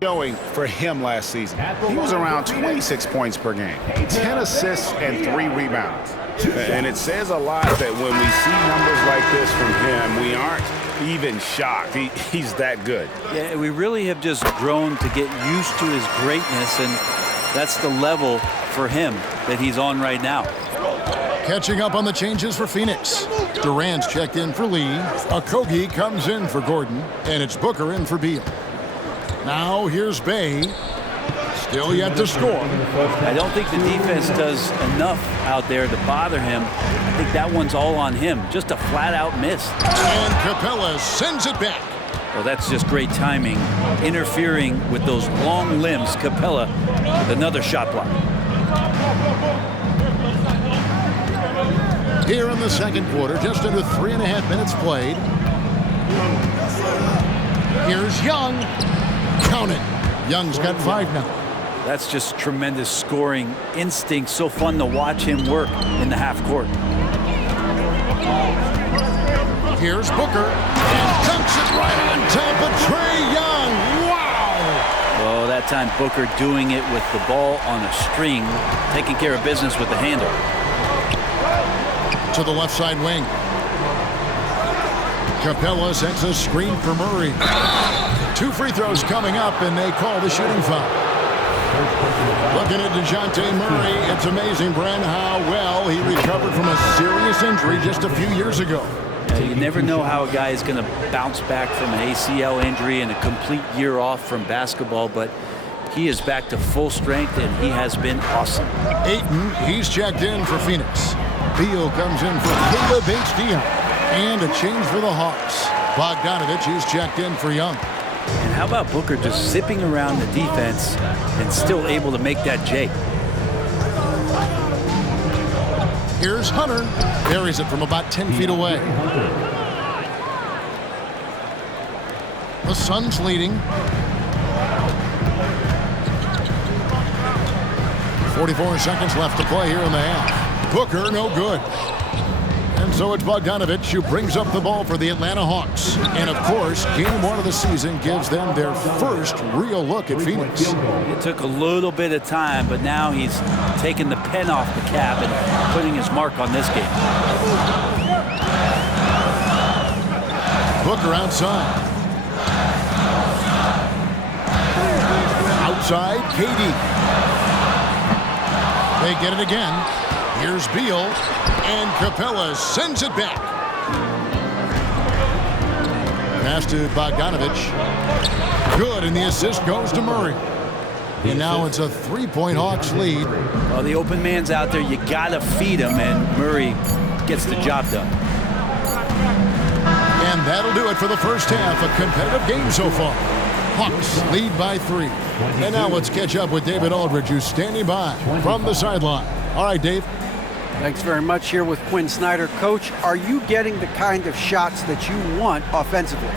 Showing for him last season. He was around 26 points per game, 10 assists and 3 rebounds. And it says a lot that when we see numbers like this from him, we aren't even shocked. He's that good. Yeah, we really have just grown to get used to his greatness, and that's the level for him that he's on right now. Catching up on the changes for Phoenix. Durant's checked in for Lee. Okogie comes in for Gordon, and it's Booker in for Beal. Now here's Bay. Still yet to score. I don't think the defense does enough out there to bother him. I think that one's all on him. Just a flat-out miss. And Capella sends it back. Well, that's just great timing. Interfering with those long limbs. Capella with another shot block. Here in the second quarter, just under 3.5 minutes played. Here's Young. Count it. Young's got 5 now. That's just tremendous scoring instinct. So fun to watch him work in the half court. Here's Booker. And dunks it right on top of Trae Young. Wow! Oh, that time Booker doing it with the ball on a string, taking care of business with the handle. To the left side wing. Capella sends a screen for Murray. 2 free throws coming up, and they call the shooting foul. Looking at DeJounte Murray, it's amazing, Bren, how well he recovered from a serious injury just a few years ago. Yeah, you never know how a guy is going to bounce back from an ACL injury and a complete year off from basketball, but he is back to full strength, and he has been awesome. Ayton, he's checked in for Phoenix. Beal comes in for Caleb H. And a change for the Hawks. Bogdanovich is checked in for Young. And how about Booker just zipping around the defense and still able to make that J? Here's Hunter. Buries it from about 10 feet away. The Suns leading. 44 seconds left to play here in the half. Booker, no good. And so it's Bogdanovich who brings up the ball for the Atlanta Hawks. And, of course, game 1 of the season gives them their first real look at Phoenix. It took a little bit of time, but now he's taking the pen off the cap and putting his mark on this game. Booker outside. Outside, KD. They get it again. Here's Beal, and Capella sends it back. Pass to Bogdanovich. Good, and the assist goes to Murray. And now it's a 3-point Hawks lead. Well, the open man's out there. You got to feed him, and Murray gets the job done. And that'll do it for the first half. A competitive game so far. Hawks lead by 3. And now let's catch up with David Aldridge, who's standing by from the sideline. All right, Dave. Thanks very much. Here with Quinn Snyder. Coach, are you getting the kind of shots that you want offensively?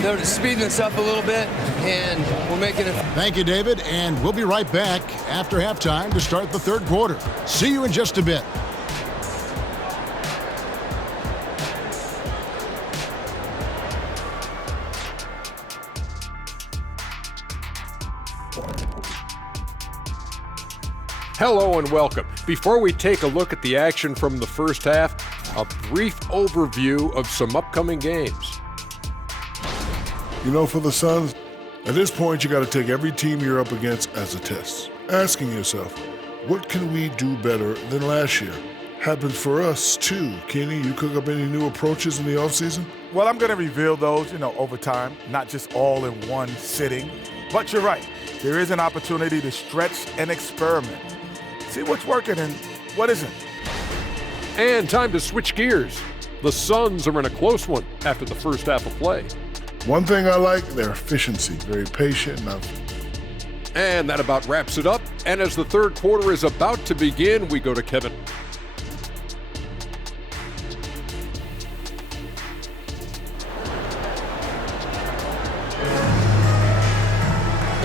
They're speeding us up a little bit, and we're making it. Thank you, David, and we'll be right back after halftime to start the third quarter. See you in just a bit. Hello and welcome. Before we take a look at the action from the first half, a brief overview of some upcoming games. You know, for the Suns, at this point, you got to take every team you're up against as a test. Asking yourself, what can we do better than last year? Happened for us, too. Kenny, you cook up any new approaches in the offseason? Well, I'm going to reveal those, over time, not just all in one sitting. But you're right. There is an opportunity to stretch and experiment. See what's working and what isn't. And time to switch gears. The Suns are in a close one after the first half of play. One thing I like, their efficiency. Very patient. And that about wraps it up. And as the third quarter is about to begin, we go to Kevin.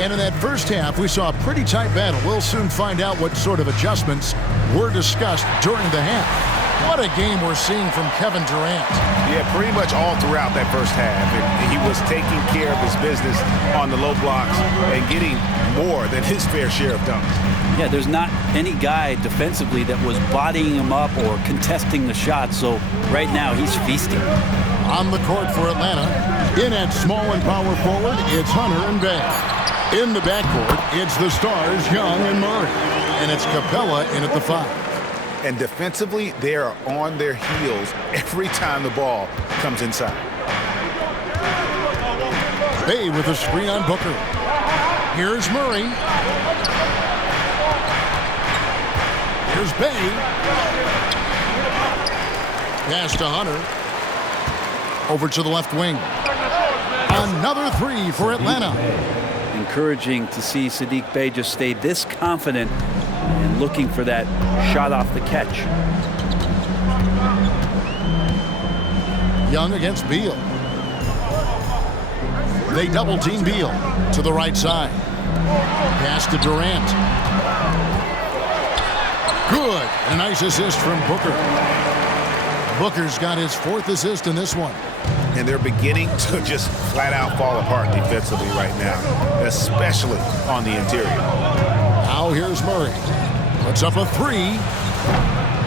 And in that first half, we saw a pretty tight battle. We'll soon find out what sort of adjustments were discussed during the half. What What a game we're seeing from Kevin Durant. Yeah, pretty much all throughout that first half. And he was taking care of his business on the low blocks and getting more than his fair share of dunks. Yeah, there's not any guy defensively that was bodying him up or contesting the shot, so right now he's feasting. On the court for Atlanta, in at small and power forward, it's Hunter and Bay. In the backcourt, it's the stars, Young and Murray. And it's Capella in at the 5. And defensively, they are on their heels every time the ball comes inside. Bay with a screen on Booker. Here's Murray. Here's Bay. Pass to Hunter. Over to the left wing. Another 3 for Atlanta. Encouraging to see Saddiq Bey just stay this confident and looking for that shot off the catch. Young against Beal. They double team Beal to the right side. Pass to Durant. Good. A nice assist from Booker. Booker's got his 4th assist in this one. And they're beginning to just flat out fall apart defensively right now, especially on the interior. Now here's Murray. Puts up a 3.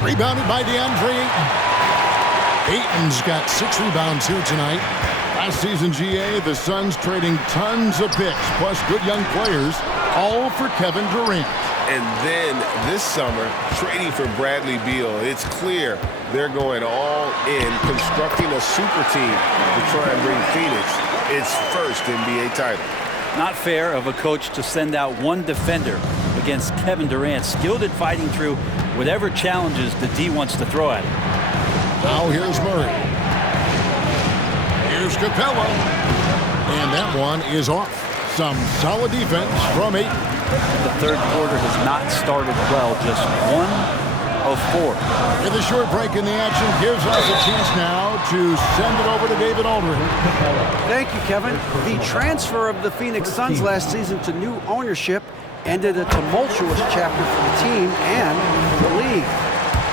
Rebounded by DeAndre Ayton. Ayton's got 6 rebounds here tonight. Last season, GA, the Suns trading tons of picks, plus good young players, all for Kevin Durant. And then this summer, trading for Bradley Beal, it's clear they're going all in, constructing a super team to try and bring Phoenix its first NBA title. Not fair of a coach to send out one defender against Kevin Durant, skilled at fighting through whatever challenges the D wants to throw at him. Now here's Murray. Here's Capella. And that one is off. Some solid defense from Ayton. The third quarter has not started well, just 1 of 4. And the short break in the action gives us a chance now to send it over to David Aldridge. Thank you, Kevin. The transfer of the Phoenix Suns last season to new ownership ended a tumultuous chapter for the team and the league.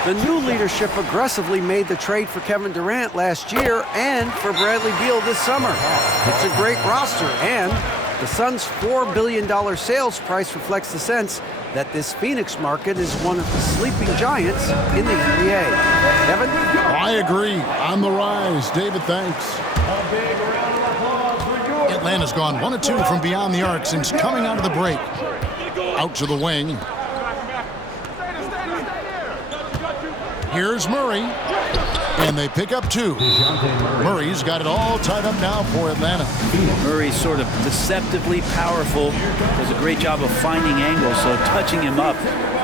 The new leadership aggressively made the trade for Kevin Durant last year and for Bradley Beal this summer. It's a great roster, and the Suns' $4 billion sales price reflects the sense that this Phoenix market is one of the sleeping giants in the NBA. Kevin? I agree. On the rise. David, thanks. Atlanta's gone 1 of 2 from beyond the arc since coming out of the break. Out to the wing. Here's Murray. And they pick up 2. Murray's got it all tied up now for Atlanta. Murray's sort of deceptively powerful. Does a great job of finding angles, so touching him up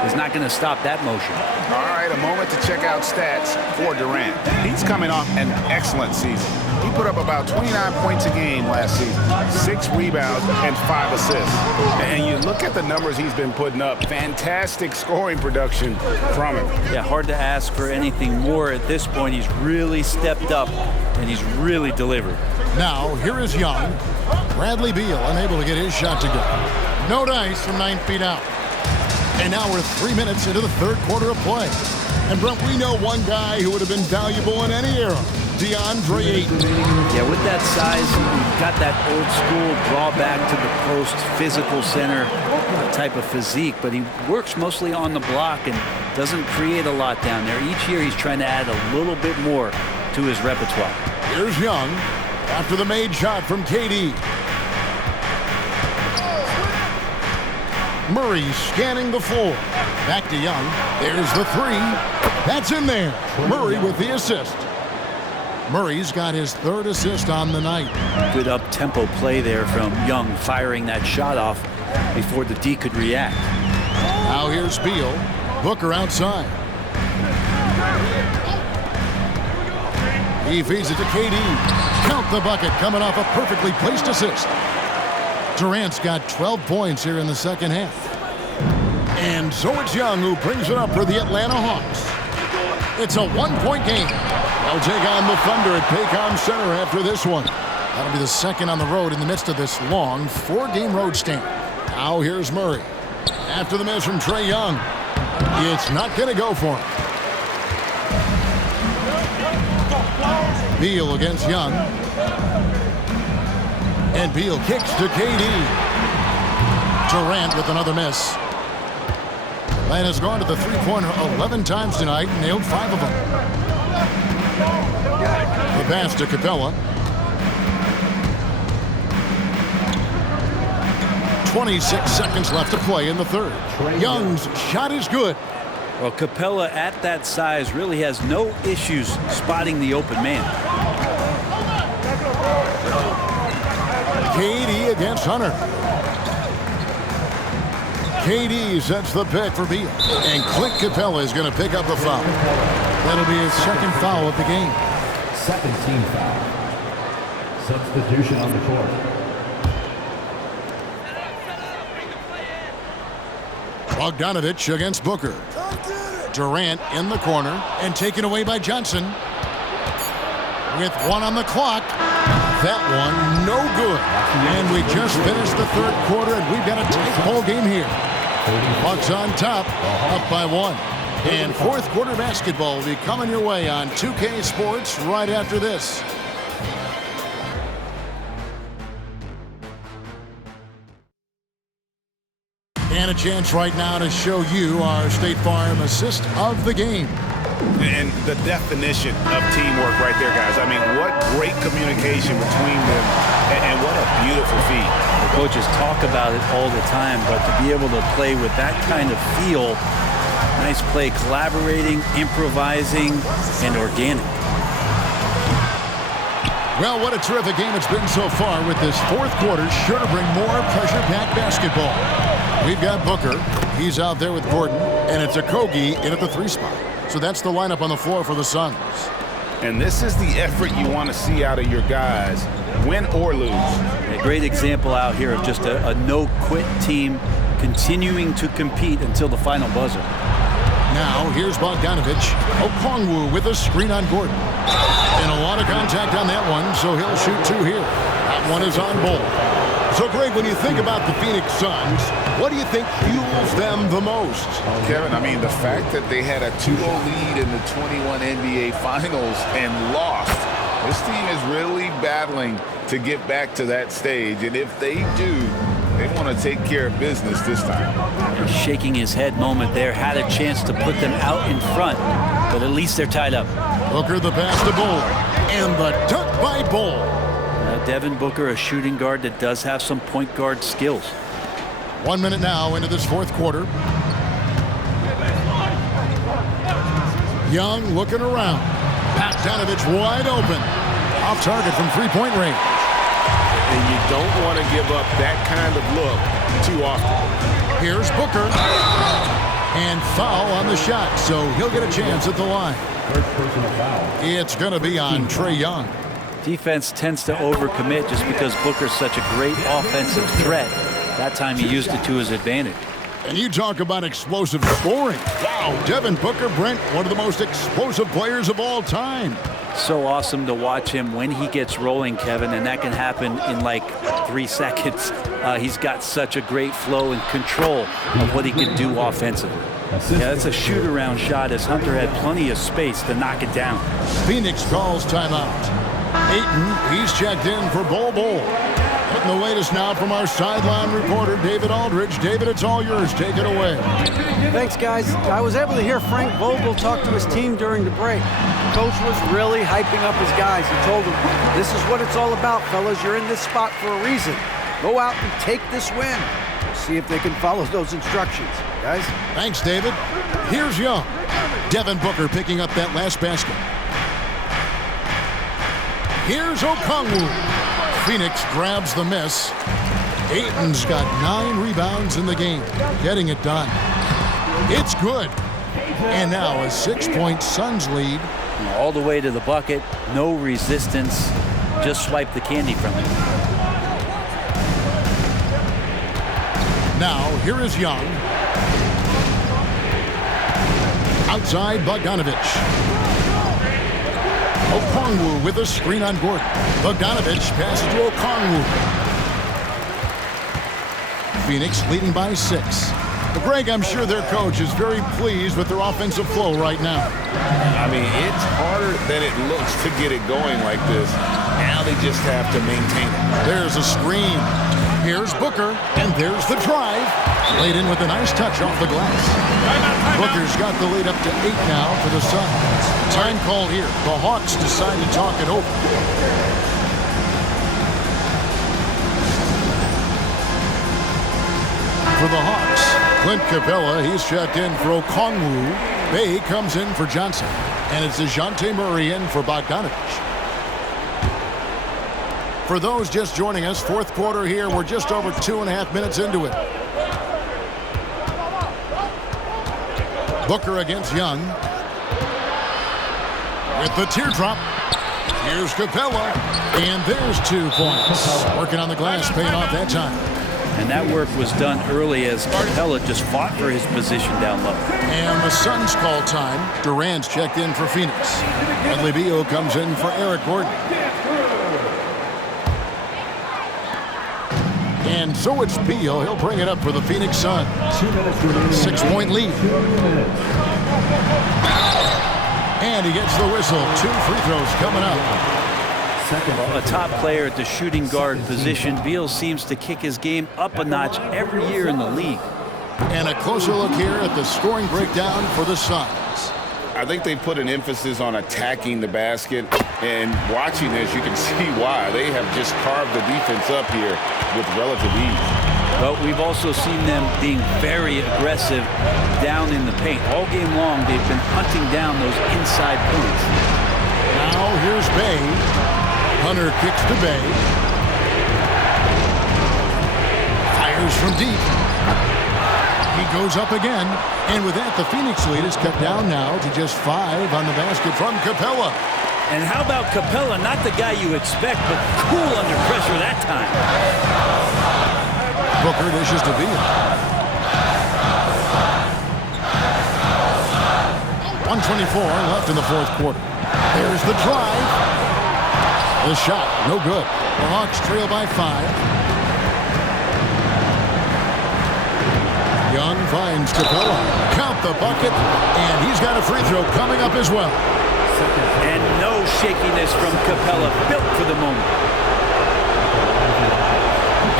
is not going to stop that motion. All right, a moment to check out stats for Durant. He's coming off an excellent season. He put up about 29 points a game last season, 6 rebounds and 5 assists. And you look at the numbers he's been putting up, fantastic scoring production from him. Yeah, hard to ask for anything more at this point. He's really stepped up and he's really delivered. Now, here is Young. Bradley Beal unable to get his shot to go. No dice from 9 feet out. And now we're 3 minutes into the third quarter of play. And Brent, we know one guy who would have been valuable in any era, DeAndre Ayton. Yeah, with that size, you've got that old school draw back to the post, physical center type of physique, but he works mostly on the block and doesn't create a lot down there. Each year he's trying to add a little bit more to his repertoire. Here's Young after the made shot from KD. Murray scanning the floor. Back to Young. There's the 3. That's in there. Murray with the assist. Murray's got his 3rd assist on the night. Good up-tempo play there from Young, firing that shot off before the D could react. Now here's Beal. Booker outside. He feeds it to KD. Count the bucket, coming off a perfectly placed assist. Durant's got 12 points here in the second half. And so it's Young who brings it up for the Atlanta Hawks. It's a 1-point game. They'll take on the Thunder at Paycom Center after this one. That'll be the second on the road in the midst of this long 4-game road stand. Now here's Murray. After the miss from Trae Young. It's not going to go for him. Beal against Young. And Beal kicks to KD. Durant with another miss. Durant has gone to the three-pointer 11 times tonight and nailed 5 of them. The pass to Capella. 26 seconds left to play in the third. Young's shot is good. Well, Capella at that size really has no issues spotting the open man. KD against Hunter. KD sets the pick for Beal. And Clint Capella is going to pick up the foul. That'll be his second foul of the game. Second team foul. Substitution on the court. Bogdanovich against Booker. Durant in the corner and taken away by Johnson. With 1 on the clock. That one no good. And we just finished the third quarter and we've got a tight ball game here. Bucks on top, up by 1. And fourth quarter basketball will be coming your way on 2K Sports right after this. And a chance right now to show you our State Farm assist of the game. And the definition of teamwork right there, guys. I mean, what great communication between them, and what a beautiful feat. The coaches talk about it all the time, but to be able to play with that kind of feel, nice play, collaborating, improvising, and organic. Well, what a terrific game it's been so far with this fourth quarter. Sure to bring more pressure-packed basketball. We've got Booker. He's out there with Gordon, and it's Okogie in at the 3 spot. So that's the lineup on the floor for the Suns. And this is the effort you want to see out of your guys, win or lose. A great example out here of just a no-quit team continuing to compete until the final buzzer. Now, here's Bogdanovich. Okongwu with a screen on Gordon. And a lot of contact on that one, so he'll shoot 2 here. That one is on Bull. So, Greg, when you think about the Phoenix Suns, what do you think fuels them the most? Kevin, I mean, the fact that they had a 2-0 lead in the 21 NBA Finals and lost. This team is really battling to get back to that stage, and if they do, they want to take care of business this time. A shaking his head moment there, had a chance to put them out in front, but at least they're tied up. Booker the pass to Bull, and the dunk by Bull. Devin Booker, a shooting guard that does have some point guard skills. 1 minute now into this fourth quarter. Young looking around. Bogdanovich wide open. Off target from three-point range. And you don't want to give up that kind of look too often. Here's Booker. And foul on the shot, so he'll get a chance at the line. First personal foul. It's going to be on Trae Young. Defense tends to overcommit just because Booker's such a great offensive threat. That time he used it to his advantage. And you talk about explosive scoring. Wow, Devin Booker, Brent, one of the most explosive players of all time. So awesome to watch him when he gets rolling, Kevin, and that can happen in like 3 seconds. He's got such a great flow and control of what he can do offensively. Yeah, that's a shoot-around shot as Hunter had plenty of space to knock it down. Phoenix calls timeout. Ayton, he's checked in for Bol Bol. Getting the latest now from our sideline reporter, David Aldridge. David, it's all yours. Take it away. Thanks, guys. I was able to hear Frank Vogel talk to his team during the break. Coach was really hyping up his guys. He told them, this is what it's all about, fellas. You're in this spot for a reason. Go out and take this win. See if they can follow those instructions, guys. Thanks, David. Here's Young. Devin Booker picking up that last basket. Here's Okongwu. Phoenix grabs the miss. Ayton's got 9 rebounds in the game, getting it done. It's good. And now a 6-point Suns lead. All the way to the bucket, no resistance. Just swipe the candy from him. Now, here is Young. Outside, Bogdanovich. Okongwu with a screen on Gordon. Bogdanovich passes to Okongwu. Phoenix leading by 6. Greg, I'm sure their coach is very pleased with their offensive flow right now. I mean, it's harder than it looks to get it going like this. Now they just have to maintain it. There's a screen. Here's Booker, and there's the drive. Laid in with a nice touch off the glass. Booker's got the lead up to 8 now for the Suns. Time call here. The Hawks decide to talk it over. For the Hawks, Clint Capella, he's checked in for Okongwu. Bay comes in for Johnson. And it's DeJounte Murray in for Bogdanovich. For those just joining us, fourth quarter here. We're just over 2.5 minutes into it. Booker against Young. With the teardrop. Here's Capella. And there's 2 points. Working on the glass, paying off that time. And that work was done early as Capella just fought for his position down low. And the Suns call time. Durant's checked in for Phoenix. Bradley Beal comes in for Eric Gordon. And so it's Beal. He'll bring it up for the Phoenix Suns. 6-point lead. And he gets the whistle. 2 free throws coming up. A top player at the shooting guard position, Beal seems to kick his game up a notch every year in the league. And a closer look here at the scoring breakdown for the Suns. I think they put an emphasis on attacking the basket, and watching this, you can see why. They have just carved the defense up here with relative ease. But we've also seen them being very aggressive down in the paint. All game long, they've been hunting down those inside points. Now here's Bay. Hunter kicks to Bay. Fires from deep. He goes up again. And with that, the Phoenix lead is cut down now to just 5 on the basket from Capella. And how about Capella? Not the guy you expect, but cool under pressure that time. Booker dishes to Beal. 1:24 left in the fourth quarter. There's the drive. The shot, no good. The Hawks trail by 5. Young finds Capella. Count the bucket, and he's got a free throw coming up as well. And no shakiness from Capella, built for the moment.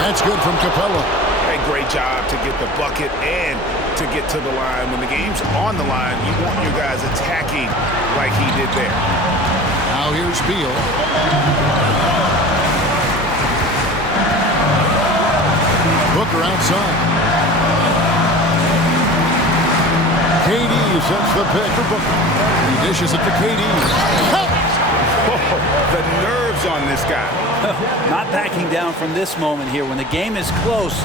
That's good from Capella. A great job to get the bucket and to get to the line. When the game's on the line, you want your guys attacking like he did there. Now here's Beal. Booker outside. KD sets the pick for Booker. He dishes it to KD. Oh, the nerves on this guy. Not backing down from this moment here. When the game is close,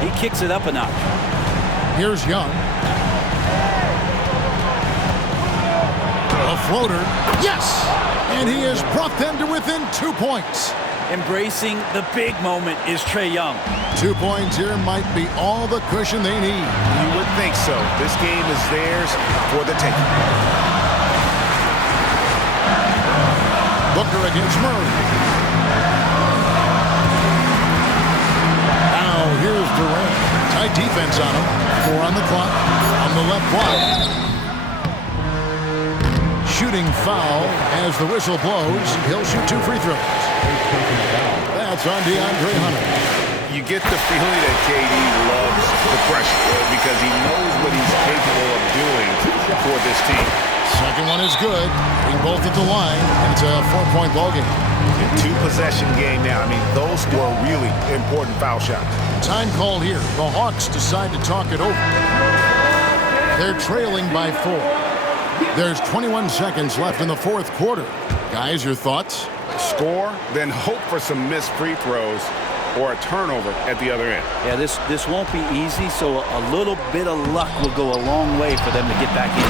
he kicks it up a notch. Here's Young. A floater. Yes! And he has brought them to within 2 points. Embracing the big moment is Trae Young. 2 points here might be all the cushion they need. You would think so. This game is theirs for the taking. Booker against Murray. Now here's Durant. Tight defense on him. 4 on the clock. On the left block. Shooting foul as the whistle blows. He'll shoot 2 free throws. That's on DeAndre Hunter. You get the feeling that KD loves the pressure because he knows what he's capable of doing for this team. Second one is good. Being both at the line, and it's a 4-point ball game. A 2-possession game now. I mean, those were really important foul shots. Time call here. The Hawks decide to talk it over. They're trailing by 4. There's 21 seconds left in the fourth quarter. Guys, your thoughts? Score, then hope for some missed free throws or a turnover at the other end. Yeah, this won't be easy, so a little bit of luck will go a long way for them to get back in.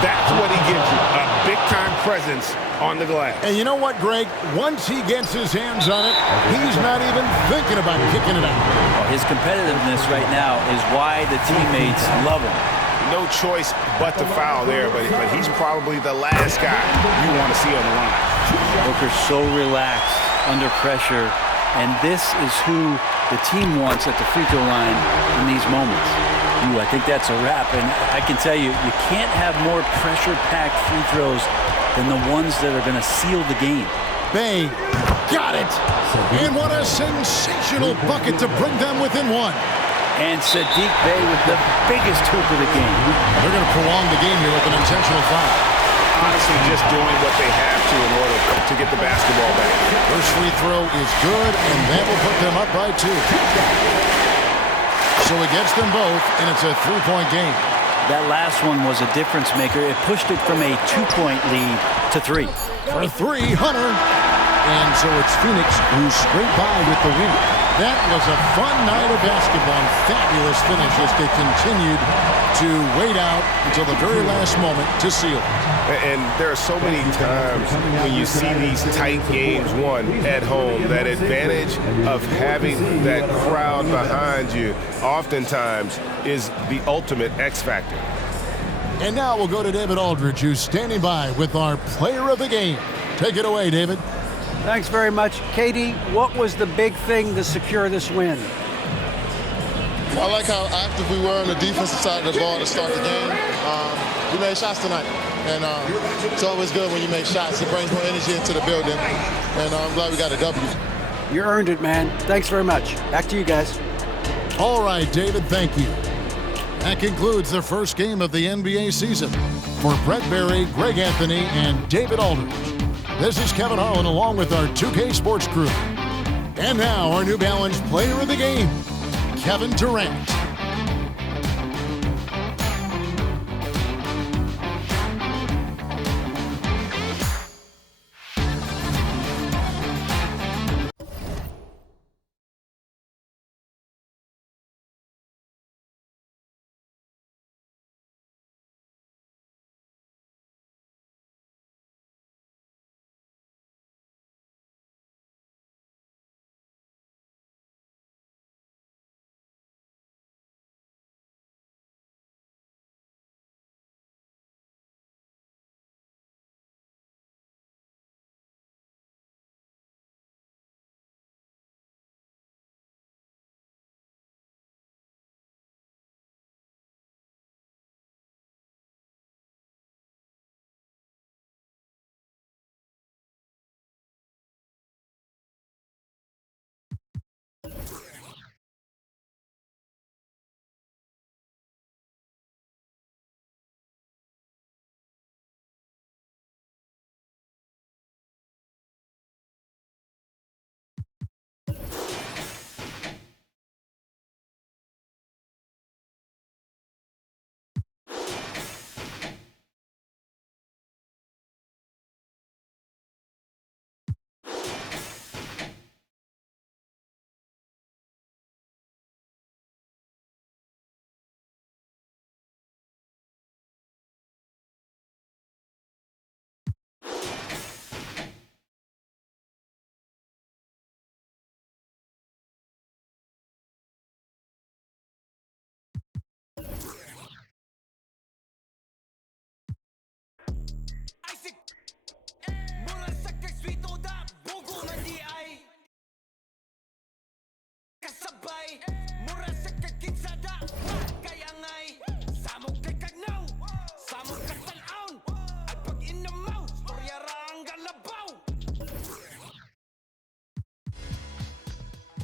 That's what he gives you, a big-time presence on the glass. And you know what, Greg? Once he gets his hands on it, he's not even thinking about kicking it out. Well, his competitiveness right now is why the teammates love him. No choice but to foul there, but he's probably the last guy you want to see on the line. Booker's so relaxed under pressure, and this is who the team wants at the free throw line in these moments. Ooh, I think that's a wrap. And I can tell you, you can't have more pressure-packed free throws than the ones that are going to seal the game. Bay got it. And what a sensational bucket to bring them within one. And Sadiq Bey with the biggest hoop of the game. They're going to prolong the game here with an intentional foul. Honestly, just doing what they have to in order to get the basketball back. First free throw is good, and that will put them up by 2. So it gets them both, and it's a 3-point game. That last one was a difference maker. It pushed it from a 2-point lead to 3. For 3, Hunter. And so it's Phoenix who's straight by with the win. That was a fun night of basketball and fabulous finish as they continued to wait out until the very last moment to seal. And there are so many times when you see these tight games won at home, that advantage of having that crowd behind you oftentimes is the ultimate X factor. And now we'll go to David Aldridge, who's standing by with our player of the game. Take it away, David. Thanks very much. KD, what was the big thing to secure this win? I like how active we were on the defensive side of the ball to start the game. We made shots tonight, and it's always good when you make shots. It brings more energy into the building, and I'm glad we got a W. You earned it, man. Thanks very much. Back to you guys. All right, David, thank you. That concludes the first game of the NBA season. For Brett Berry, Greg Anthony, and David Aldridge, this is Kevin Harlan along with our 2K Sports crew. And now our New Balance player of the game, Kevin Durant.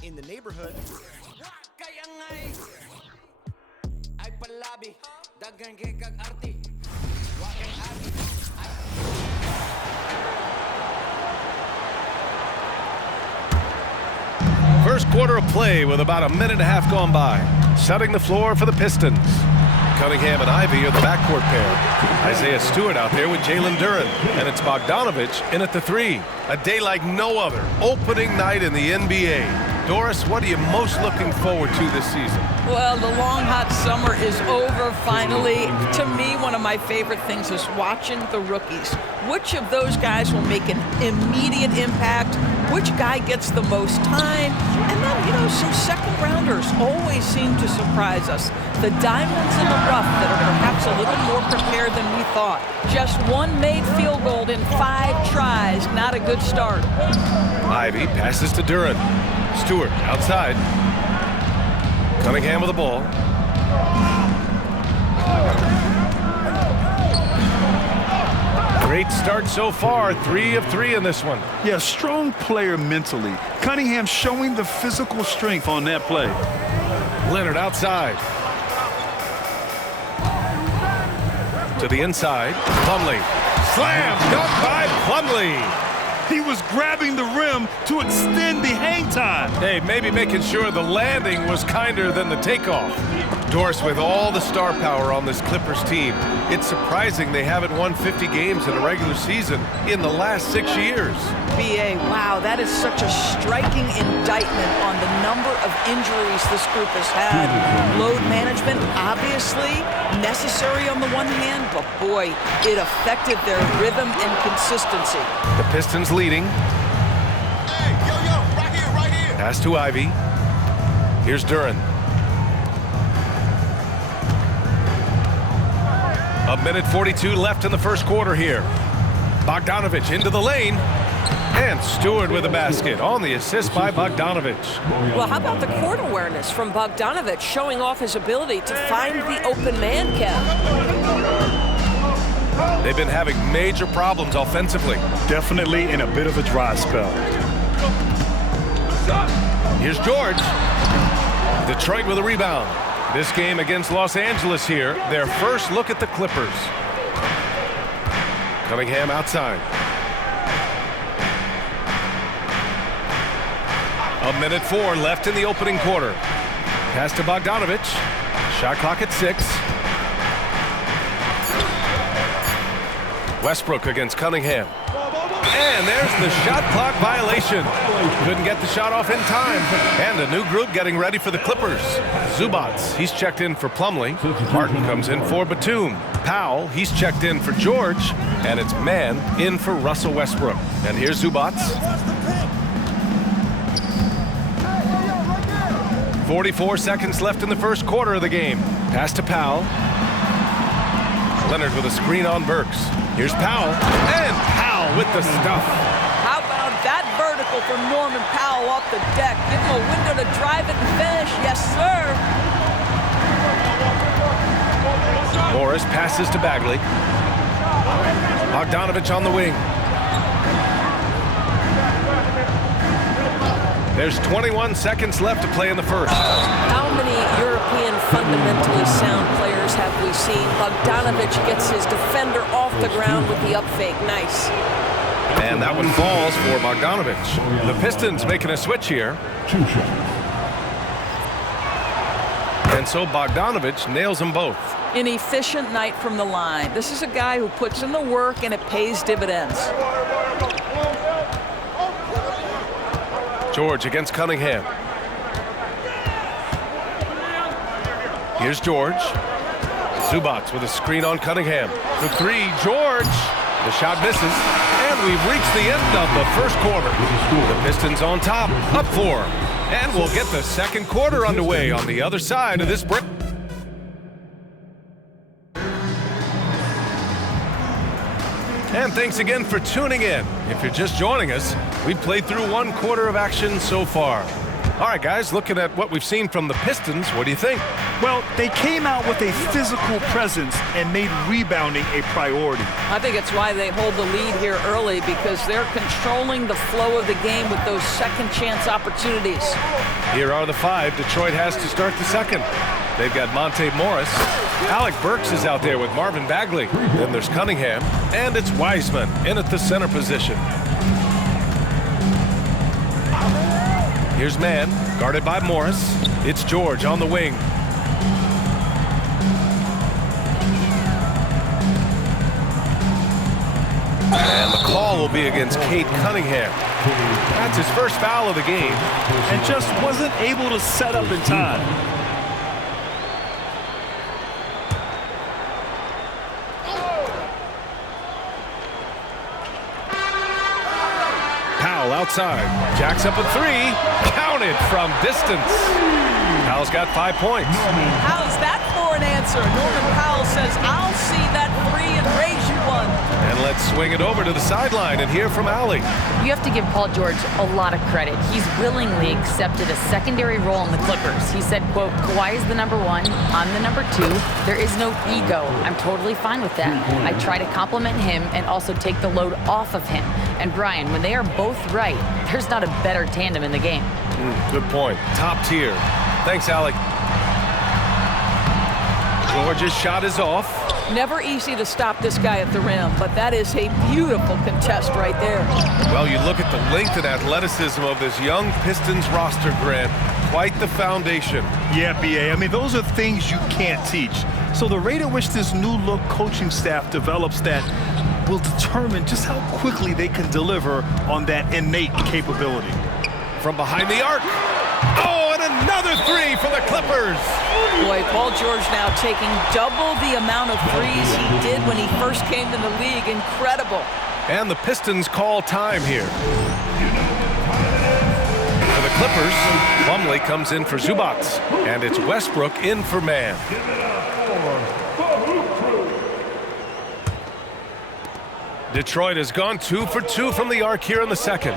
In the neighborhood. First quarter of play with about a minute and a half gone by. Setting the floor for the Pistons. Cunningham and Ivy are the backcourt pair. Isaiah Stewart out there with Jalen Duren. And it's Bogdanovich in at the 3. A day like no other. Opening night in the NBA. Doris, what are you most looking forward to this season? Well, the long, hot summer is over finally. To me, one of my favorite things is watching the rookies. Which of those guys will make an immediate impact? Which guy gets the most time? And then, you know, some second-rounders always seem to surprise us. The diamonds in the rough that are perhaps a little more prepared than we thought. Just one made field goal in 5 tries. Not a good start. Ivy passes to Duren. Stewart outside. Cunningham with the ball. Great start so far, 3 of 3 in this one. Yeah, strong player mentally. Cunningham showing the physical strength on that play. Leonard outside. To the inside. Plumlee. Slam dunk by Plumlee. He was grabbing the rim to extend the hang time. Hey, maybe making sure the landing was kinder than the takeoff. Doris, with all the star power on this Clippers team, it's surprising they haven't won 50 games in a regular season in the last 6 years. BA, wow, that is such a striking indictment on the number of injuries this group has had. Load management, obviously, necessary on the one hand, but boy, it affected their rhythm and consistency. The Pistons leading. Hey, yo, right here, right here. Pass to Ivy. Here's Duren. A minute 42 left in the first quarter here. Bogdanovich into the lane. And Stewart with a basket on the assist by Bogdanovich. Well, how about the court awareness from Bogdanovich, showing off his ability to find the open man, Kev? They've been having major problems offensively. Definitely in a bit of a dry spell. Here's George. Detroit with a rebound. This game against Los Angeles here, their first look at the Clippers. Cunningham outside. A minute 4 left in the opening quarter. Pass to Bogdanovich. Shot clock at 6. Westbrook against Cunningham. And there's the shot clock violation. Couldn't get the shot off in time. And a new group getting ready for the Clippers. Zubats, he's checked in for Plumlee. Martin comes in for Batum. Powell, he's checked in for George. And it's Mann in for Russell Westbrook. And here's Zubats. 44 seconds left in the first quarter of the game. Pass to Powell. Leonard with a screen on Burks. Here's Powell. And Powell with the stuff. How about that vertical from Norman Powell off the deck? Give him a window to drive it and finish. Yes, sir. Morris passes to Bagley. Bogdanovich on the wing. There's 21 seconds left to play in the first. How many European fundamentally sound players have we seen? Bogdanovich gets his defender off the ground with the up fake. Nice. And that one falls for Bogdanovich. The Pistons making a switch here. And so Bogdanovich nails them both. An efficient night from the line. This is a guy who puts in the work and it pays dividends. George against Cunningham. Here's George. Zubats with a screen on Cunningham. For 3, George. The shot misses. And we've reached the end of the first quarter. The Pistons on top, up 4. And we'll get the second quarter underway on the other side of this break. And thanks again for tuning in. If you're just joining us, we've played through 1 quarter of action so far. All right, guys, looking at what we've seen from the Pistons, what do you think? Well, they came out with a physical presence and made rebounding a priority. I think it's why they hold the lead here early, because they're controlling the flow of the game with those second chance opportunities. Here are the 5 Detroit has to start the second. They've got Monte Morris. Alec Burks is out there with Marvin Bagley. Then there's Cunningham. And it's Wiseman in at the center position. Here's Mann, guarded by Morris. It's George on the wing. And the call will be against Cade Cunningham. That's his first foul of the game. And just wasn't able to set up in time. Outside, jacks up a 3, counted from distance. Powell's got 5 points. How's that for an answer? Norman Powell says, I'll see that 3 and raise you one. And let's swing it over to the sideline and hear from Allie. You have to give Paul George a lot of credit. He's willingly accepted a secondary role in the Clippers. He said, quote, Kawhi is the number 1, I'm the number 2. There is no ego. I'm totally fine with that. I try to compliment him and also take the load off of him. And Brian, when they are both right, there's not a better tandem in the game. Good point. Top tier. Thanks, Allie. George's shot is off. Never easy to stop this guy at the rim, but that is a beautiful contest right there. Well, you look at the length and athleticism of this young Pistons roster, Grant. Quite the foundation. Yeah, B.A. I mean, those are things you can't teach. So the rate at which this new-look coaching staff develops that will determine just how quickly they can deliver on that innate capability. From behind the arc. Oh, and another three for the Clippers. Boy, Paul George now taking double the amount of threes he did when he first came to the league. Incredible. And the Pistons call time here. For the Clippers, Plumlee comes in for Zubac. And it's Westbrook in for man. Detroit has gone 2 for 2 from the arc here in the second.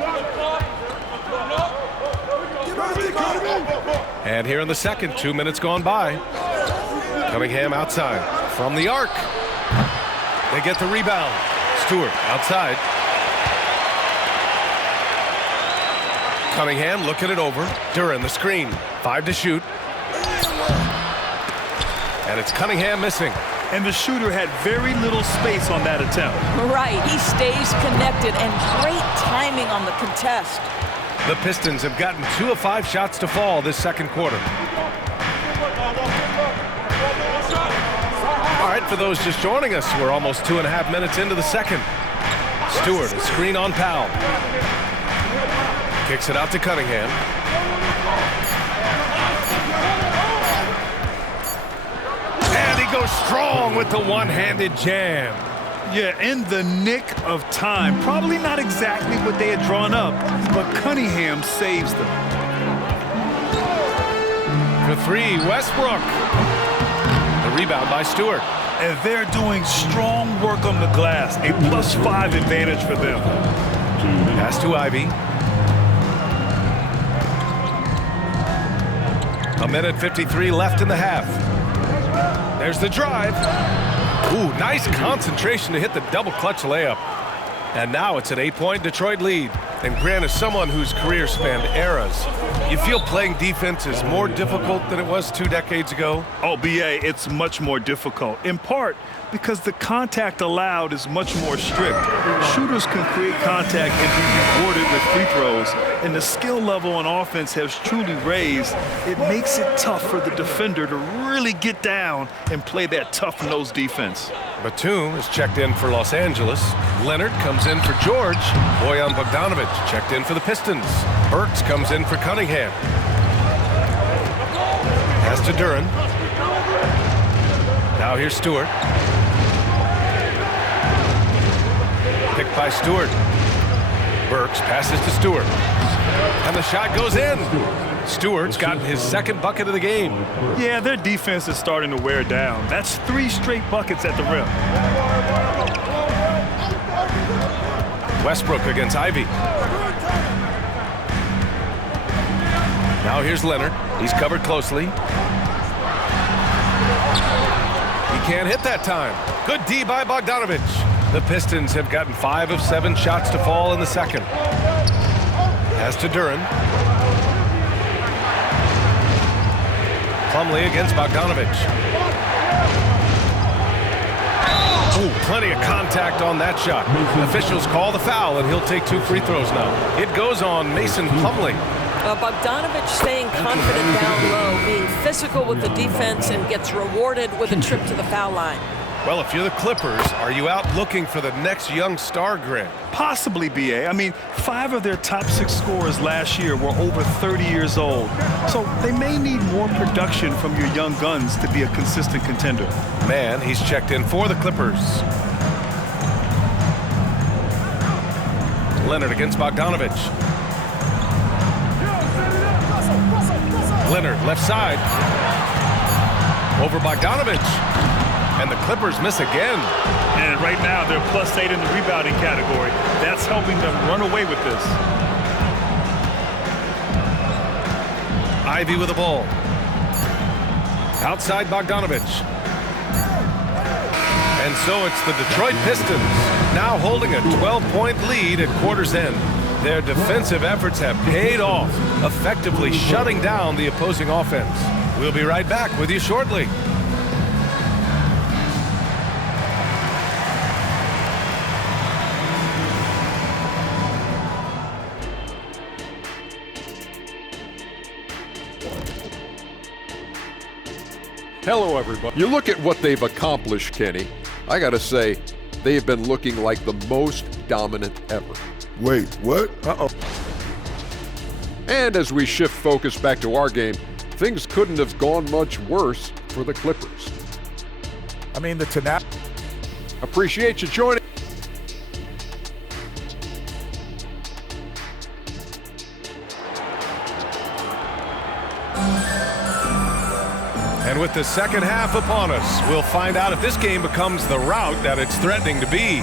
And here in the second, 2 minutes gone by. Cunningham outside from the arc. They get the rebound. Stewart outside. Cunningham looking it over. Duren the screen. 5 to shoot. And it's Cunningham missing. And the shooter had very little space on that attempt. Right, he stays connected and great timing on the contest. The Pistons have gotten 2 of 5 shots to fall this second quarter. All right, for those just joining us, we're almost 2.5 minutes into the second. Stewart, a screen on Powell. Kicks it out to Cunningham. And he goes strong with the one-handed jam. Yeah, in the nick of time. Probably not exactly what they had drawn up, but Cunningham saves them. For 3, Westbrook. The rebound by Stewart. And they're doing strong work on the glass. A +5 advantage for them. Pass to Ivy. 1:53 left in the half. There's the drive. Ooh, nice concentration to hit the double clutch layup. And now it's an 8-point Detroit lead. And Grant, is someone whose career spanned eras, you feel playing defense is more difficult than it was 2 decades ago? Oh, B.A., it's much more difficult, in part because the contact allowed is much more strict. Shooters can create contact and be rewarded with free throws, and the skill level on offense has truly raised. It makes it tough for the defender to really get down and play that tough-nosed defense. Batum is checked in for Los Angeles. Leonard comes in for George. Bojan Bogdanovic checked in for the Pistons. Burks comes in for Cunningham. Pass to Duren. Now here's Stewart. Picked by Stewart. Burks passes to Stewart. And the shot goes in. Stewart's gotten his second bucket of the game. Yeah, their defense is starting to wear down. That's 3 straight buckets at the rim. Westbrook against Ivy. Now here's Leonard. He's covered closely. He can't hit that time. Good D by Bogdanovic. The Pistons have gotten 5 of 7 shots to fall in the second. Pass to Duren. Plumlee against Bogdanovic. Ooh, plenty of contact on that shot. Officials call the foul, and he'll take 2 free throws now. It goes on Mason Plumlee. Bogdanovic staying confident down low, being physical with the defense, and gets rewarded with a trip to the foul line. Well, if you're the Clippers, are you out looking for the next young star, Grant? Possibly, B.A. I mean, 5 of their top 6 scorers last year were over 30 years old. So they may need more production from your young guns to be a consistent contender. Man, he's checked in for the Clippers. Leonard against Bogdanovic. Leonard, left side. Over Bogdanovic. and the Clippers miss again. And right now, they're +8 in the rebounding category. That's helping them run away with this. Ivy with the ball. Outside Bogdanovich. And so it's the Detroit Pistons now holding a 12-point lead at quarter's end. Their defensive efforts have paid off, effectively shutting down the opposing offense. We'll be right back with you shortly. Hello, everybody. You look at what they've accomplished, Kenny. I got to say, they have been looking like the most dominant ever. Wait, what? Uh-oh. And as we shift focus back to our game, things couldn't have gone much worse for the Clippers. I mean, the tenacity. Appreciate you joining. And with the second half upon us, we'll find out if this game becomes the rout that it's threatening to be.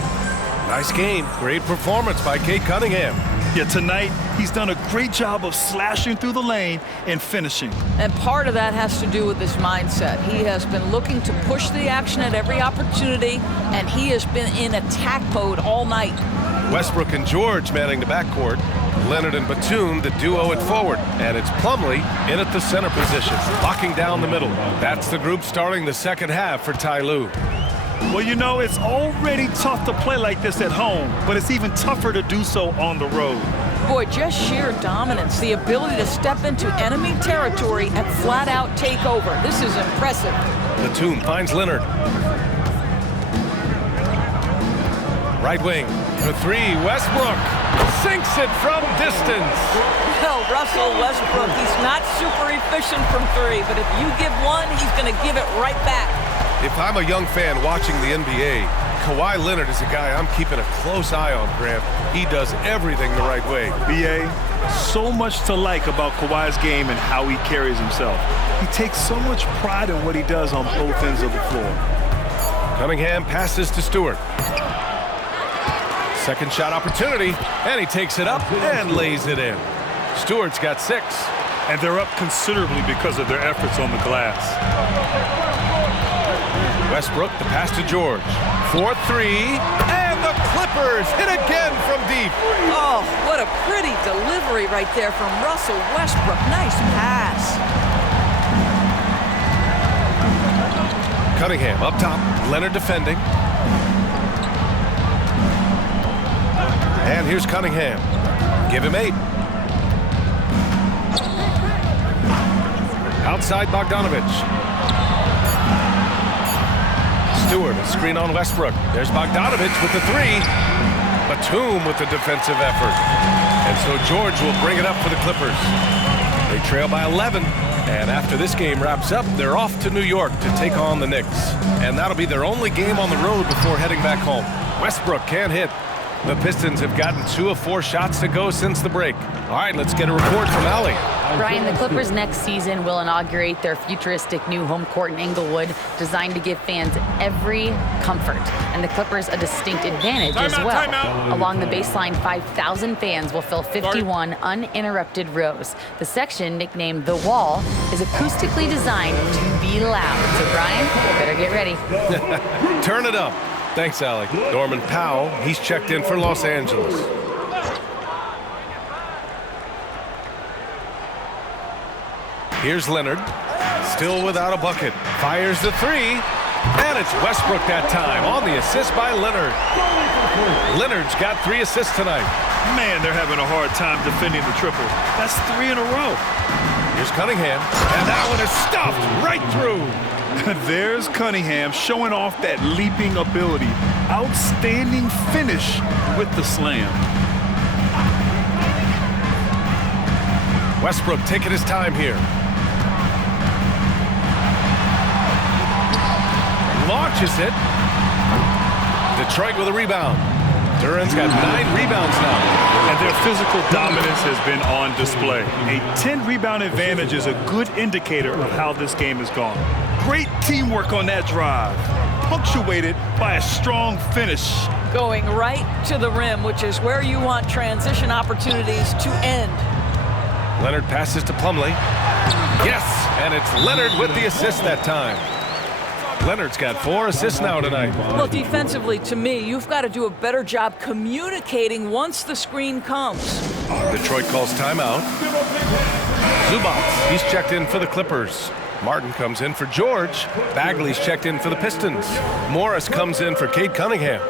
Nice game. Great performance by Cade Cunningham. Yeah, tonight, he's done a great job of slashing through the lane and finishing. And part of that has to do with his mindset. He has been looking to push the action at every opportunity, and he has been in attack mode all night. Westbrook and George manning the backcourt. Leonard and Batum, the duo at forward. And it's Plumlee in at the center position, locking down the middle. That's the group starting the second half for Ty Lue. Well, you know, it's already tough to play like this at home, but it's even tougher to do so on the road. Boy, just sheer dominance, the ability to step into enemy territory and flat-out take over. This is impressive. Batum finds Leonard. Right wing for three. Westbrook sinks it from distance. Well, Russell Westbrook, he's not super efficient from three, but if you give one, he's going to give it right back. If I'm a young fan watching the NBA, Kawhi Leonard is a guy I'm keeping a close eye on, Grant. He does everything the right way. B.A., so much to like about Kawhi's game and how he carries himself. He takes so much pride in what he does on both ends of the floor. Cunningham passes to Stewart. Second shot opportunity, and he takes it up and lays it in. Stewart's got 6. And they're up considerably because of their efforts on the glass. Westbrook, the pass to George. 4-3, and the Clippers hit again from deep. Oh, what a pretty delivery right there from Russell Westbrook. Nice pass. Cunningham up top, Leonard defending. And here's Cunningham. Give him 8. Outside Bogdanovich. Stewart, a screen on Westbrook. There's Bogdanovich with the 3. Batum with the defensive effort. And so George will bring it up for the Clippers. They trail by 11. And after this game wraps up, they're off to New York to take on the Knicks. And that'll be their only game on the road before heading back home. Westbrook can't hit. The Pistons have gotten 2 of 4 shots to go since the break. All right, let's get a report from Allie. Brian, the Clippers next season will inaugurate their futuristic new home court in Inglewood, designed to give fans every comfort, and the Clippers a distinct advantage as well. Along the baseline, 5,000 fans will fill 51 uninterrupted rows. The section, nicknamed The Wall, is acoustically designed to be loud. So, Brian, you better get ready. Turn it up. Thanks, Allie. Norman Powell, he's checked in for Los Angeles. Here's Leonard, still without a bucket. Fires the 3, and it's Westbrook that time on the assist by Leonard. Leonard's got 3 assists tonight. Man, they're having a hard time defending the triple. That's 3 in a row. Here's Cunningham, and that one is stuffed right through. There's Cunningham showing off that leaping ability. Outstanding finish with the slam. Westbrook taking his time here. Launches it. Detroit with a rebound. Duran's got 9 rebounds now. And their physical dominance has been on display. A 10-rebound advantage is a good indicator of how this game has gone. Great teamwork on that drive. punctuated by a strong finish. Going right to the rim, which is where you want transition opportunities to end. Leonard passes to Plumlee. Yes, and it's Leonard with the assist that time. Leonard's got 4 assists now tonight. Well, defensively, to me, you've got to do a better job communicating once the screen comes. Detroit calls timeout. Zubac, he's checked in for the Clippers. Martin comes in for George. Bagley's checked in for the Pistons. Morris comes in for Cade Cunningham.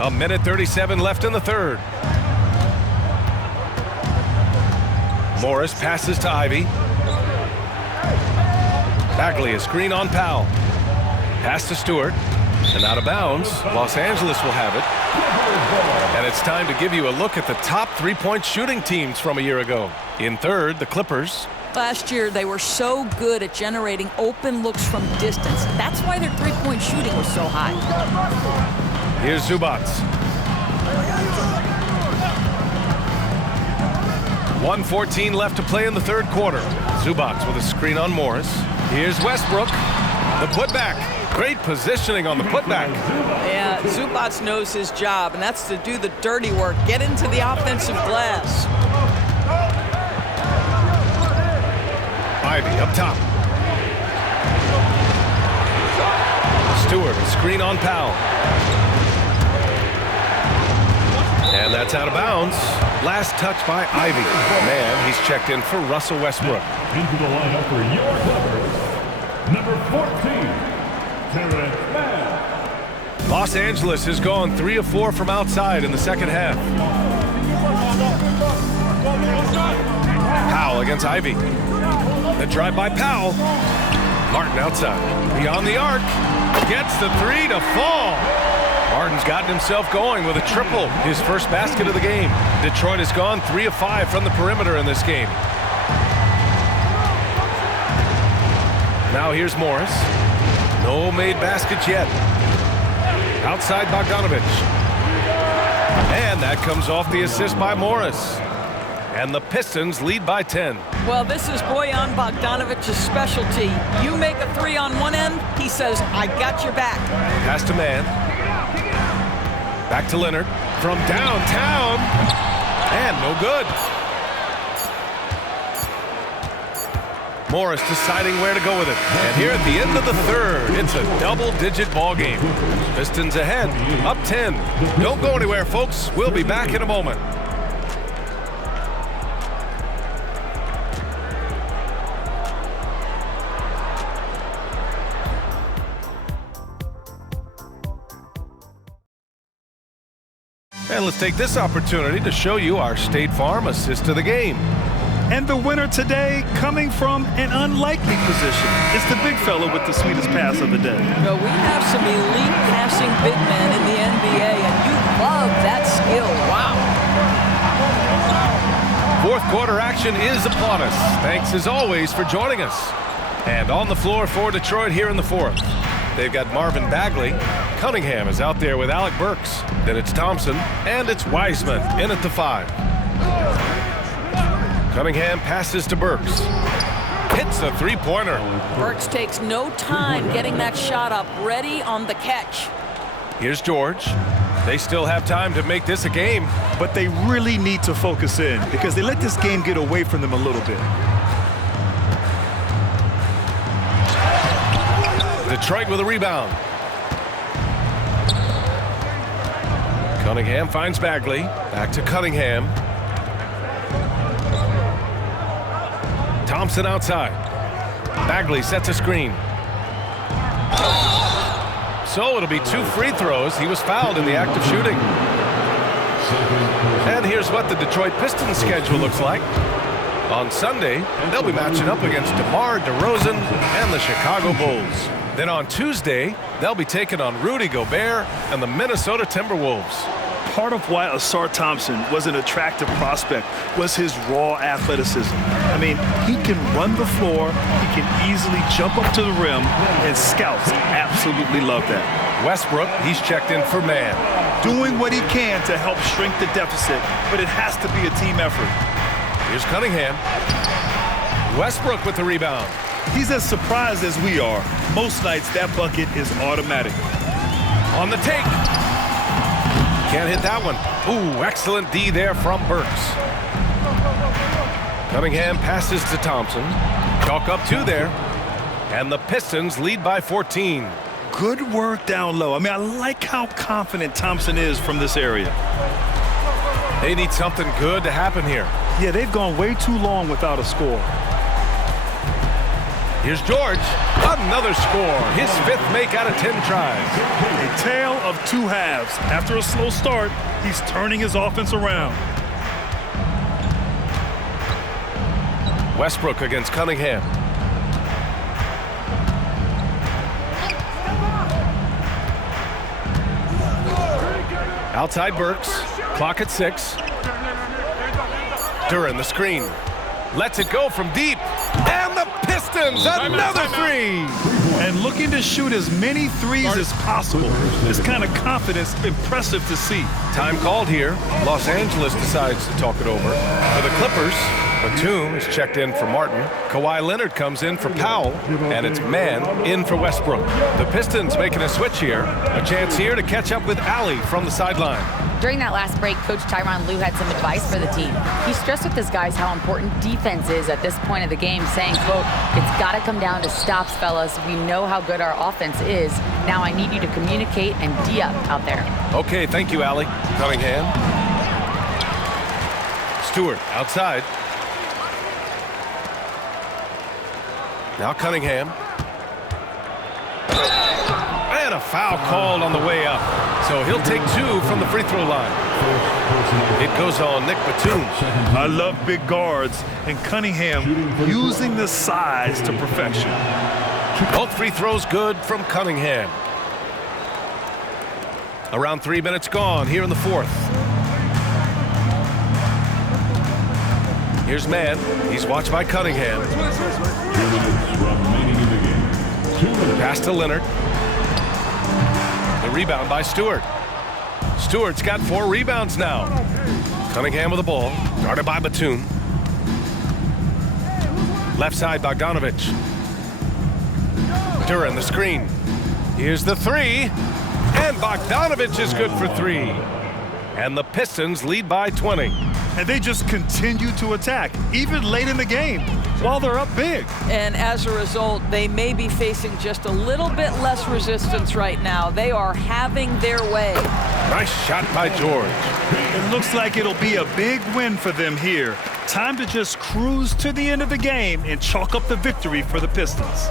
A minute 37 left in the third. Morris passes to Ivy. Bagley, a screen on Powell. Pass to Stewart. And out of bounds. Los Angeles will have it. And it's time to give you a look at the top three-point shooting teams from a year ago. In third, the Clippers. Last year, they were so good at generating open looks from distance. That's why their three-point shooting was so high. Here's Zubac. 1:14 left to play in the third quarter. Zubac with a screen on Morris. Here's Westbrook. The putback. Great positioning on the putback. Yeah, Zubac knows his job, and that's to do the dirty work. Get into the offensive glass. Ivy up top. Stewart, a screen on Powell. And that's out of bounds. Last touch by Ivy. Man, he's checked in for Russell Westbrook. Into the lineup for your Clippers, number 14, Terrence Mann. Los Angeles has gone 3 of 4 from outside in the second half. Powell against Ivy. The drive by Powell. Martin outside. Beyond the arc. Gets the 3 to fall. Martin's gotten himself going with a triple, his first basket of the game. Detroit has gone 3 of 5 from the perimeter in this game. Now here's Morris. No made baskets yet. Outside Bogdanovich. And that comes off the assist by Morris. And the Pistons lead by 10. Well, this is Bojan Bogdanovich's specialty. You make a 3 on one end, he says, I got your back. Pass to Mann. Back to Leonard from downtown. And no good. Morris deciding where to go with it. And here at the end of the third, it's a double-digit ball game. Pistons ahead, up 10. Don't go anywhere, folks. We'll be back in a moment. And let's take this opportunity to show you our State Farm assist of the game. And the winner today coming from an unlikely position. It's the big fella with the sweetest pass of the day. No, we have some elite passing big men in the NBA, and you love that skill. Wow. Fourth quarter action is upon us. Thanks as always for joining us. And on the floor for Detroit here in the fourth. They've got Marvin Bagley. Cunningham is out there with Alec Burks. Then it's Thompson, and it's Wiseman in at the 5. Cunningham passes to Burks. Hits a three-pointer. Burks takes no time getting that shot up, ready on the catch. Here's George. They still have time to make this a game. But they really need to focus in because they let this game get away from them a little bit. Detroit with a rebound. Cunningham finds Bagley. Back to Cunningham. Thompson outside. Bagley sets a screen. So it'll be 2 free throws. He was fouled in the act of shooting. And here's what the Detroit Pistons schedule looks like. On Sunday, they'll be matching up against DeMar DeRozan and the Chicago Bulls. Then on Tuesday, they'll be taking on Rudy Gobert and the Minnesota Timberwolves. Part of why Ausar Thompson was an attractive prospect was his raw athleticism. I mean, he can run the floor, he can easily jump up to the rim, and scouts absolutely love that. Westbrook, he's checked in for Mann. Doing what he can to help shrink the deficit, but it has to be a team effort. Here's Cunningham. Westbrook with the rebound. He's as surprised as we are. Most nights, that bucket is automatic. On the take. Can't hit that one. Ooh, excellent D there from Burks. Cunningham passes to Thompson. Chalk up 2 there. And the Pistons lead by 14. Good work down low. I mean, I like how confident Thompson is from this area. They need something good to happen here. Yeah, they've gone way too long without a score. Here's George. Another score. His 5th make out of 10 tries. A tale of 2 halves. After a slow start, he's turning his offense around. Westbrook against Cunningham. Outside Burks. Clock at 6. Duren the screen. Lets it go from deep. And the Pistons, another 3. And looking to shoot as many threes as possible. This kind of confidence, impressive to see. Time called here. Los Angeles decides to talk it over. For the Clippers, Batum is checked in for Martin. Kawhi Leonard comes in for Powell. And it's Mann in for Westbrook. The Pistons making a switch here. A chance here to catch up with Allie from the sideline. During that last break, Coach Tyronn Lue had some advice for the team. He stressed with his guys how important defense is at this point of the game, saying, quote, "It's got to come down to stops, fellas. We know how good our offense is. Now I need you to communicate and D-up out there." Okay, thank you, Allie. Cunningham. Stewart outside. Now Cunningham. And a foul called on the way up. So he'll take 2 from the free throw line. It goes on Nick Batum. I love big guards, and Cunningham using the size to perfection. Both free throws good from Cunningham. Around 3 minutes gone here in the 4th. Here's Mann. He's watched by Cunningham. Pass to Leonard. The rebound by Stewart. Stewart's got 4 rebounds now. Cunningham with the ball. Guarded by Batum. Left side, Bogdanovich. Duren the screen. Here's the 3. And Bogdanovich is good for 3. And the Pistons lead by 20. And they just continue to attack, even late in the game, while they're up big. And as a result, they may be facing just a little bit less resistance right now. They are having their way. Nice shot by George. It looks like it'll be a big win for them here. Time to just cruise to the end of the game and chalk up the victory for the Pistons.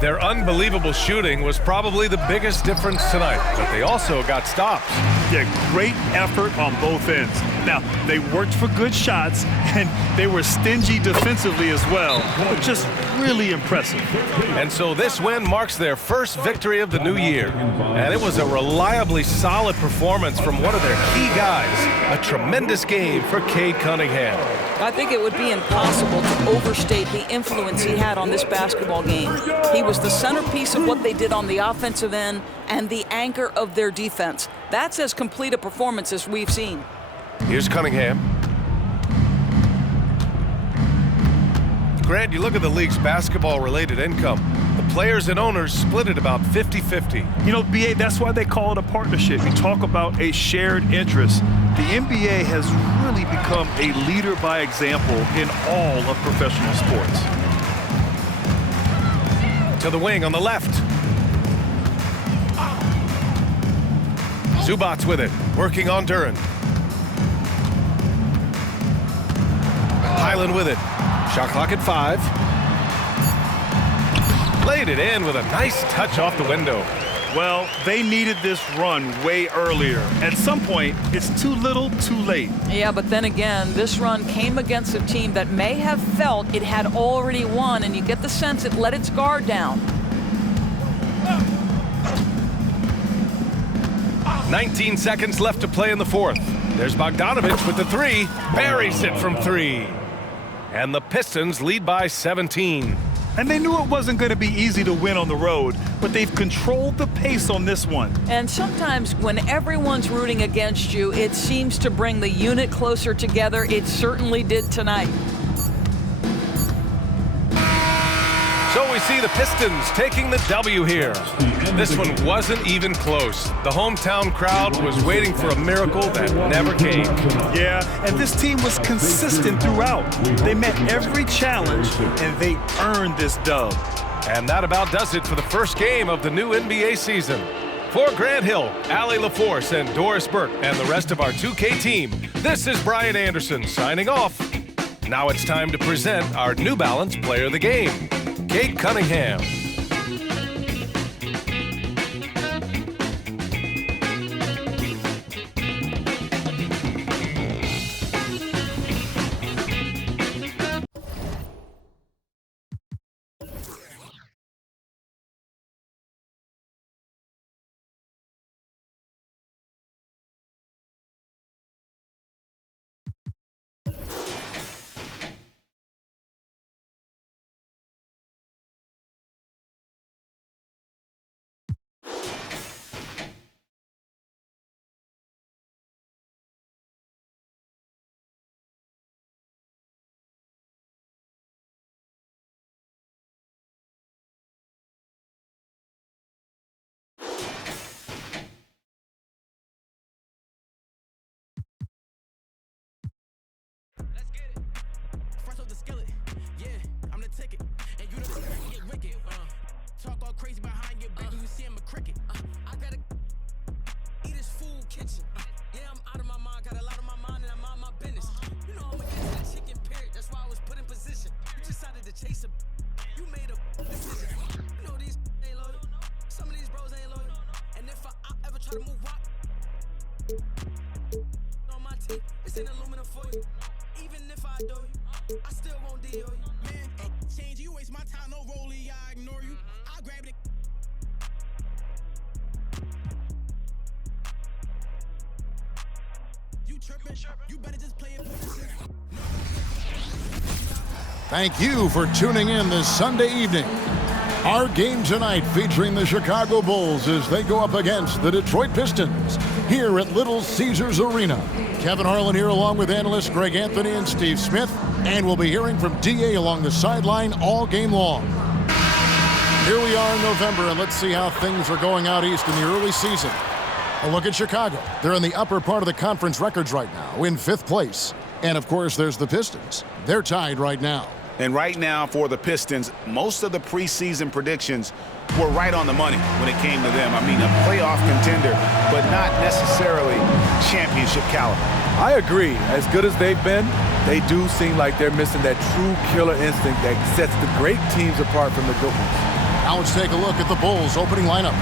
Their unbelievable shooting was probably the biggest difference tonight, but they also got stops. Yeah, great effort on both ends. Now, they worked for good shots, and they were stingy defensively as well, but just really impressive. And so this win marks their first victory of the new year. And it was a reliably solid performance from one of their key guys. A tremendous game for Cade Cunningham. I think it would be impossible to overstate the influence he had on this basketball game. He was the centerpiece of what they did on the offensive end and the anchor of their defense. That's as complete a performance as we've seen. Here's Cunningham. Grant, you look at the league's basketball-related income. The players and owners split it about 50-50. You know, BA, that's why they call it a partnership. You talk about a shared interest. The NBA has really become a leader by example in all of professional sports. To the wing on the left. Zubac's with it, working on Duren. Highland with it. Shot clock at 5. Laid it in with a nice touch off the window. Well, they needed this run way earlier. At some point, it's too little, too late. Yeah, but then again, this run came against a team that may have felt it had already won, and you get the sense it let its guard down. 19 seconds left to play in the 4th. There's Bogdanovich with the 3. Buries it from 3. And the Pistons lead by 17. And they knew it wasn't going to be easy to win on the road, but they've controlled the pace on this one. And sometimes when everyone's rooting against you, it seems to bring the unit closer together. It certainly did tonight. So we we see the Pistons taking the W here. This one wasn't even close. The hometown crowd was waiting for a miracle that never came. Yeah, and this team was consistent throughout. They met every challenge, and they earned this dub. And that about does it for the first game of the new NBA season. For Grant Hill, Allie LaForce, and Doris Burke, and the rest of our 2K team, this is Brian Anderson signing off. Now it's time to present our New Balance Player of the Game, Kate Cunningham. Talk all crazy behind your back when you see him a cricket. I gotta eat his food kitchen. Yeah, I'm out of my mind, got a lot on my mind, and I'm on my business. You know I'm against that chicken period, that's why I was put in position. You decided to chase a, you made a decision. You know these ain't loyal, some of these bros ain't loyal. And if I ever try to move up on my team, it's in aluminum foil. Even if I do you, I still won't deal you. Man, change, you waste my time, no rollie, I ignore you. I grab it. You chirping, you better just play it. Thank you for tuning in this Sunday evening. Our game tonight featuring the Chicago Bulls as they go up against the Detroit Pistons here at Little Caesars Arena. Kevin Harlan here along with analysts Greg Anthony and Steve Smith, and we'll be hearing from DA along the sideline all game long. Here we are in November, and let's see how things are going out east in the early season. A look at Chicago. They're in the upper part of the conference records right now, in 5th place. And, of course, there's the Pistons. They're tied right now. And right now for the Pistons, most of the preseason predictions were right on the money when it came to them. I mean, a playoff contender, but not necessarily championship caliber. I agree. As good as they've been, they do seem like they're missing that true killer instinct that sets the great teams apart from the good ones. Now let's take a look at the Bulls' opening lineup.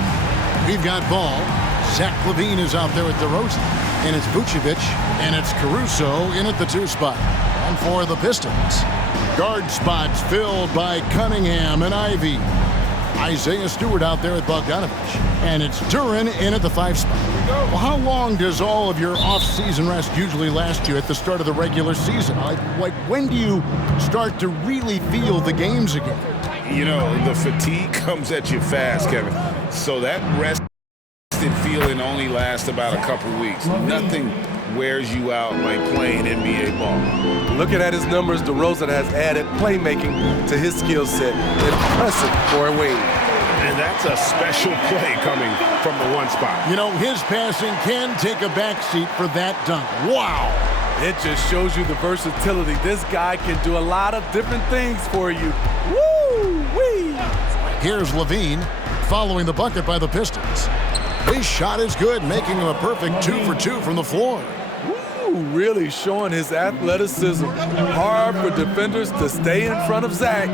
We've got Ball. Zach LaVine is out there with DeRozan. And it's Vucevic. And it's Caruso in at the 2 spot. And for the Pistons, guard spots filled by Cunningham and Ivy. Isaiah Stewart out there with Bogdanovich. And it's Duren in at the 5 spot. Well, how long does all of your off-season rest usually last you at the start of the regular season? Like when do you start to really feel the games again? You know, the fatigue comes at you fast, Kevin. So that rested feeling only lasts about a couple weeks. Nothing wears you out like playing NBA ball. Looking at his numbers, DeRozan has added playmaking to his skill set. Impressive for a wing. And that's a special play coming from the 1 spot. You know, his passing can take a backseat for that dunk. Wow! It just shows you the versatility. This guy can do a lot of different things for you. Woo-wee! Here's LaVine following the bucket by the Pistons. His shot is good, making him a perfect 2 for 2 from the floor. Ooh, really showing his athleticism. Hard for defenders to stay in front of Zach.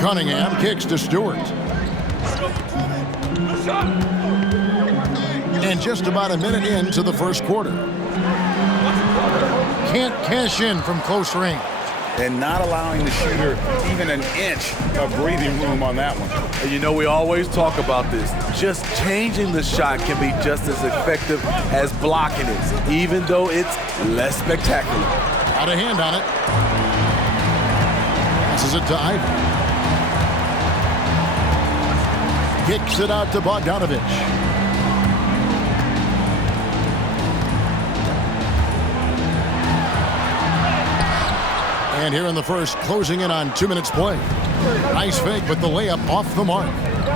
Cunningham kicks to Stewart. And just about a minute into the first quarter. Can't cash in from close range. And not allowing the shooter even an inch of breathing room on that one. And you know, we always talk about this. Just changing the shot can be just as effective as blocking it, even though it's less spectacular. Got a hand on it. Passes it to Ivy. Kicks it out to Bogdanovich. And here in the first, closing in on 2 minutes play. Nice fake, but the layup off the mark.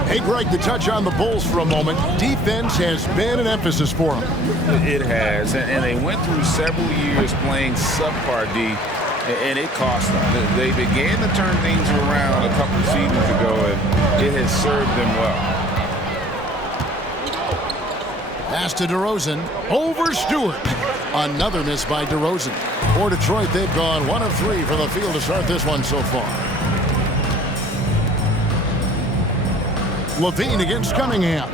Hey, Greg, to touch on the Bulls for a moment, defense has been an emphasis for them. It has, and they went through several years playing subpar D, and it cost them. They began to turn things around a couple seasons ago, and it has served them well. Pass to DeRozan. Over Stewart. Another miss by DeRozan. For Detroit, they've gone 1 of 3 from the field to start this one so far. Levine against Cunningham.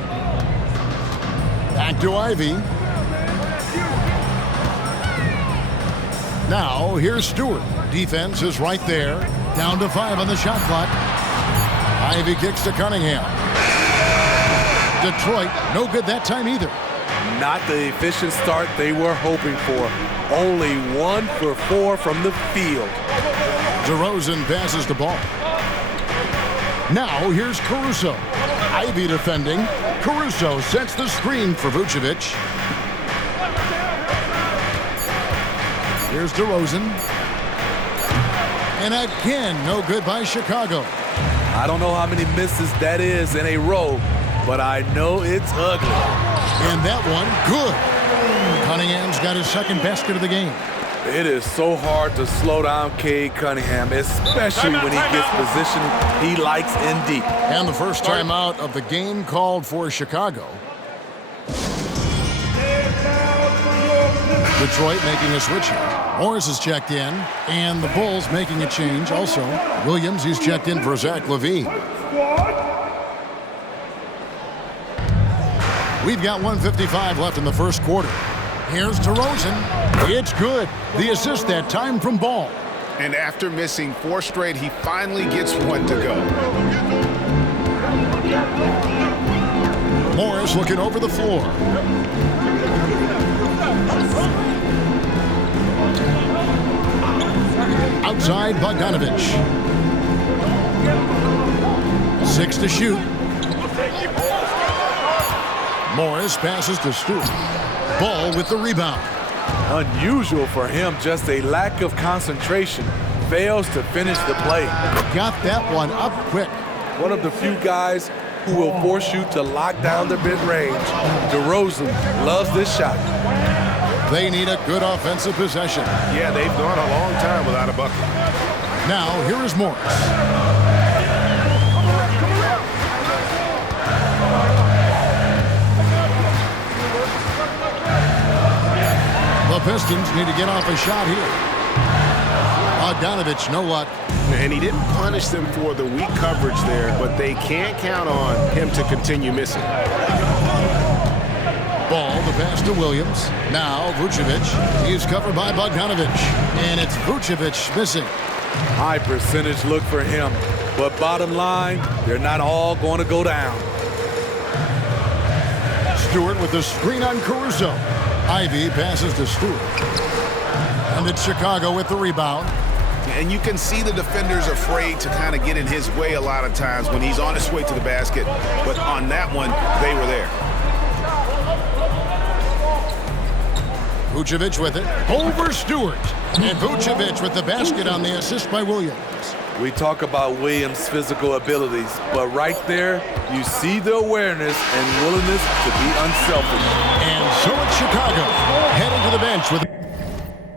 Back to Ivy. Now, here's Stewart. Defense is right there. Down to 5 on the shot clock. Ivy kicks to Cunningham. Detroit, no good that time either. Not the efficient start they were hoping for. Only 1 for 4 from the field. DeRozan passes the ball. Now here's Caruso. Ivy defending. Caruso sets the screen for Vucevic. Here's DeRozan. And again, no good by Chicago. I don't know how many misses that is in a row, but I know it's ugly. And that one, good. Cunningham's got his second basket of the game. It is so hard to slow down Cade Cunningham, especially when he gets positioned he likes in deep. And the first time out of the game called for Chicago. Detroit making a switch here. Morris is checked in, and the Bulls making a change also. Williams, he's checked in for Zach LaVine. We've got 1:55 left in the first quarter. Here's DeRozan. It's good. The assist that time from Ball. And after missing 4 straight, he finally gets one to go. Morris looking over the floor. Outside, Bogdanovich. 6 to shoot. Morris passes to Stewart. Ball with the rebound. Unusual for him, just a lack of concentration. Fails to finish the play. Got that one up quick. One of the few guys who will force you to lock down the mid-range. DeRozan loves this shot. They need a good offensive possession. Yeah, they've gone a long time without a bucket. Now, here is Morris. The Pistons need to get off a shot here. Bogdanovich, no luck. And he didn't punish them for the weak coverage there, but they can't count on him to continue missing. Ball, the pass to Williams. Now Vucevic. He's covered by Bogdanovich. And it's Vucevic missing. High percentage look for him. But bottom line, they're not all going to go down. Stewart with the screen on Caruso. Ivy passes to Stewart. And it's Chicago with the rebound. And you can see the defenders afraid to kind of get in his way a lot of times when he's on his way to the basket. But on that one, they were there. Vucevic with it. Over Stewart. And Vucevic with the basket on the assist by Williams. We talk about Williams' physical abilities, but right there, you see the awareness and willingness to be unselfish. And so it's Chicago heading to the bench with